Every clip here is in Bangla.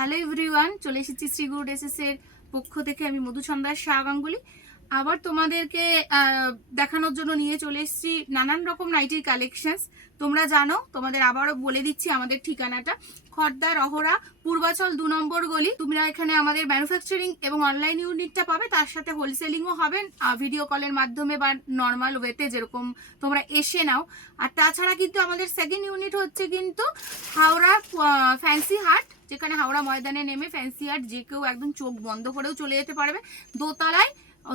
হ্যালো এভরিওয়ান, চলে এসেছি শ্রীগুরু ড্রেসেসের পক্ষ থেকে। আমি মধুচন্দ্রা শাহ গাঙ্গুলি আবার তোমাদেরকে দেখানোর জন্য নিয়ে চলে এসেছি নানান রকম নাইটির কালেকশনস। তোমরা জানো, তোমাদের আবারও বলে দিচ্ছি আমাদের ঠিকানাটা খড়দা রহরা পূর্বাচল 2 নম্বর গলি। তোমরা এখানে আমাদের ম্যানুফ্যাকচারিং এবং অনলাইন ইউনিটটা পাবে, তার সাথে হোলসেলিংও হবে ভিডিও কলের মাধ্যমে বা নর্মাল ওয়েতে যেরকম তোমরা এসে নাও। আর তাছাড়া কিন্তু আমাদের সেকেন্ড ইউনিট হচ্ছে কিন্তু হাওড়া ফ্যান্সি হাট, যেখানে হাওড়া ময়দানে নেমে ফ্যান্সি হাট যে কেউ একদম চোখ বন্ধ করেও চলে যেতে পারবে। দোতলায়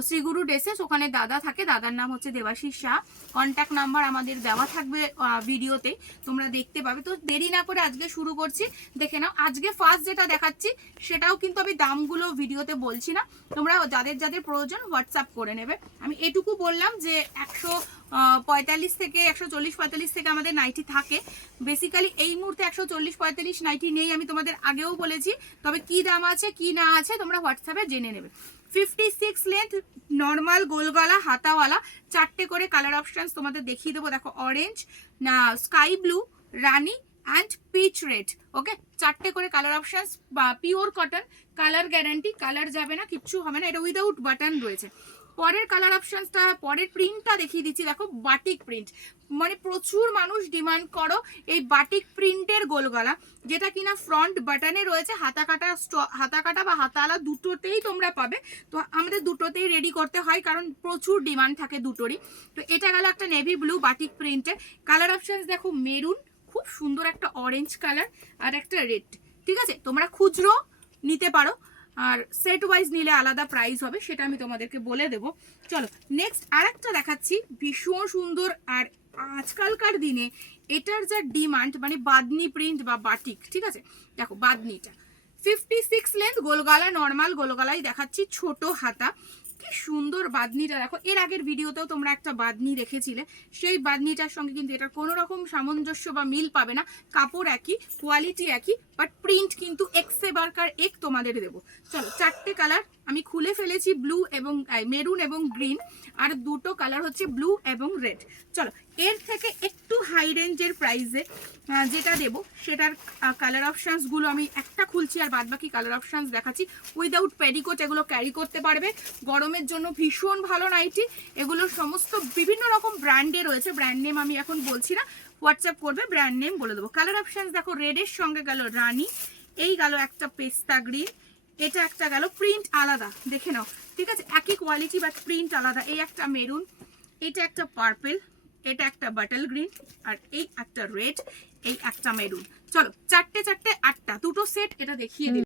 শ্রীগুরু ড্রেসেস, ওখানে দাদা থাকে, দাদার নাম হচ্ছে দেবাশিস শাহ। কন্ট্যাক্ট নাম্বার আমাদের দেওয়া থাকবে ভিডিওতে, তোমরা দেখতে পাবে। তো দেরি না করে আজকে শুরু করছি, দেখে নাও। আজকে ফার্স্ট যেটা দেখাচ্ছি সেটাও কিন্তু আমি দামগুলো ভিডিওতে বলছি না, তোমরা যাদের যাদের প্রয়োজন হোয়াটসঅ্যাপ করে নেবে। আমি এটুকু বললাম যে 145 থেকে 140-45 থেকে আমাদের নাইটি থাকে। বেসিক্যালি এই মুহূর্তে 140-45 নাইটি নেই, আমি তোমাদের আগেও বলেছি। তবে কি দাম আছে কি না আছে তোমরা হোয়াটসঅ্যাপে জেনে নেবে। 56 লেন্থ নর্মাল গোলগলা হাতাওয়ালা, 4টে করে কালার অপশনস তোমাদের দেখিয়ে দেবো। দেখো, অরেঞ্জ, না sky blue, rani and peach red. Okay, 4টে করে colour options, pure cotton, colour guarantee, colour যাবে না, কিচ্ছু হবে না। এটা উইদাউট বাটন রয়েছে। পরের কালার অপশনসটা, পরের প্রিন্টটা দেখিয়ে দিচ্ছি। দেখো, বাটিক প্রিন্ট, মানে প্রচুর মানুষ ডিমান্ড করো এই বাটিক প্রিন্টের গোলগলা, যেটা কিনা ফ্রন্ট বাটনে রয়েছে। হাতা কাটা বা হাতাওয়ালা দুটোতেই তোমরা পাবে। তো আমাদের দুটোতেই রেডি করতে হয়, কারণ প্রচুর ডিমান্ড থাকে দুটোরই। তো এটা গেল একটা নেভি ব্লু বাটিক প্রিন্টের কালার অপশনস। দেখো, মেরুন, খুব সুন্দর একটা অরেঞ্জ কালার, আর একটা রেড। ঠিক আছে, তোমরা খুচরো নিতে পারো, আর সেট ওয়াইজ নিলে আলাদা প্রাইস হবে, সেটা আমি তোমাদেরকে বলে দেবো। চলো নেক্সট আরেকটা দেখাচ্ছি, ভীষণ সুন্দর। আর আজকালকার দিনে এটার যা ডিমান্ড, মানে বাদনি প্রিন্ট বা বাটিক। ঠিক আছে, দেখো বাদনিটা 56 লেন্থ গোলগলা, নর্মাল গোলগলাই দেখাচ্ছি, ছোট হাতা। কি সুন্দর বাদনিটা দেখো। এর আগের ভিডিওতেও তোমরা একটা বাদনি দেখেছিলে, সেই বাদনিটার সঙ্গে কিন্তু এটার কোনো রকম সামঞ্জস্য বা মিল পাবে না। কাপড় একই, কোয়ালিটি একই, বাট প্রিন্ট কিন্তু এক্সে বারকার এক তোমাদের দেবো। চলো, 4টে কালার আমি খুলে ফেলেছি, ব্লু এবং মেরুন এবং গ্রিন, আর দুটো কালার হচ্ছে ব্লু এবং রেড। চলো, এর থেকে একটু হাই রেঞ্জের প্রাইসে যেটা দেবো সেটার কালার অপশানসগুলো আমি একটা খুলছি, আর বাদ বাকি কালার অপশানস দেখাচ্ছি। উইদাউট পেডিকোট, এগুলো ক্যারি করতে পারবে, গরমের জন্য ভীষণ ভালো নাইটি। এগুলো সমস্ত বিভিন্ন রকম ব্র্যান্ডে রয়েছে, ব্র্যান্ড নেম আমি এখন বলছি না, হোয়াটসঅ্যাপ করবে, ব্র্যান্ড নেম বলে দেবো। কালার অপশানস দেখো, রেডের সঙ্গে গেল রানি, এই গেল একটা পেস্তা গ্রিন, এটা একটা গেল প্রিন্ট আলাদা, দেখে নাও। ঠিক আছে, একই কোয়ালিটি বাট প্রিন্ট আলাদা। এই একটা মেরুন, এটা একটা পার্পেল, এটা একটা বাটল গ্রিন, আর এই একটা রেড, এই একটা মেরুন। চলো, 4টে 8টা, দুটো সেট এটা দেখিয়ে দিই।